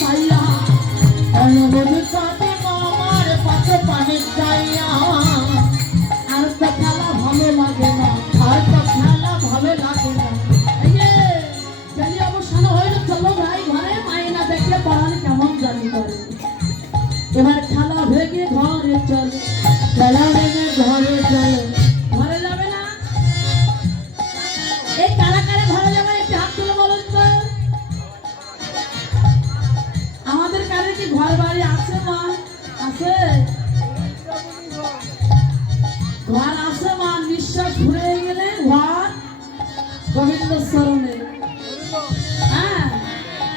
পারলাম ওয়ার আসে মা, নিঃশ্বাস ফুরে গেলে ওয়ার গোবিন্দ হ্যাঁ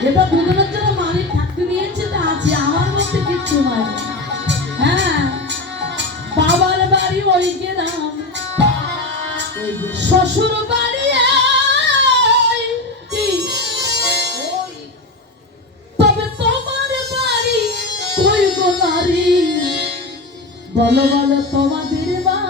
এটা দুজনের জন্য মালিক ঠাকুর নিয়েছে, তা আছে, আমার মধ্যে কিচ্ছু নাই। হ্যাঁ বাবার বাড়ি ওই গেলাম। শ্বশুর বাড়ি তবে তোমার বাড়ি কইব নারী। বলো বলো, তোমাদের বাড়ি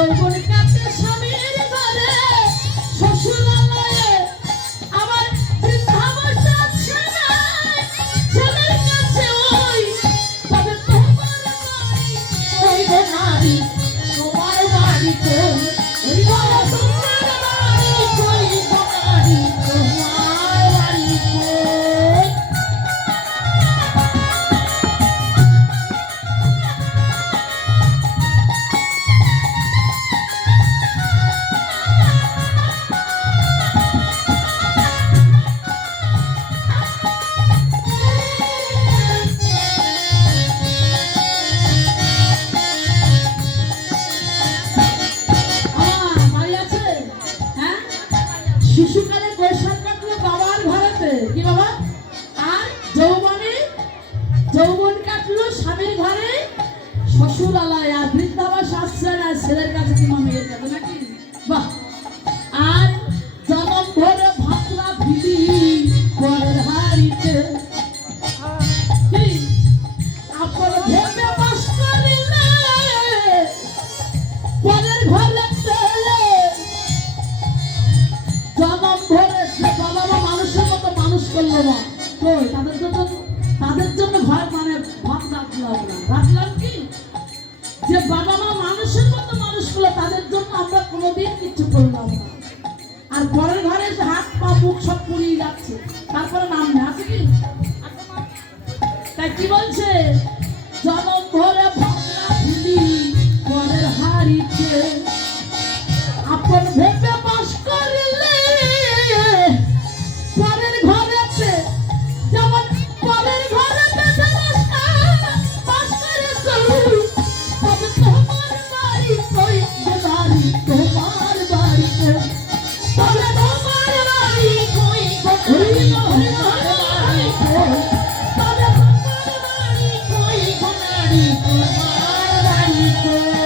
যৌবন প্রাপ্ত স্বামী শিশুকালে কৈশোর নাকি তা কি বলছে? Thank you.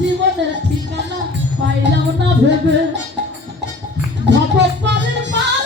জীবনের ঠিকানা পাইলাম না ভেবে। ভব পারে পার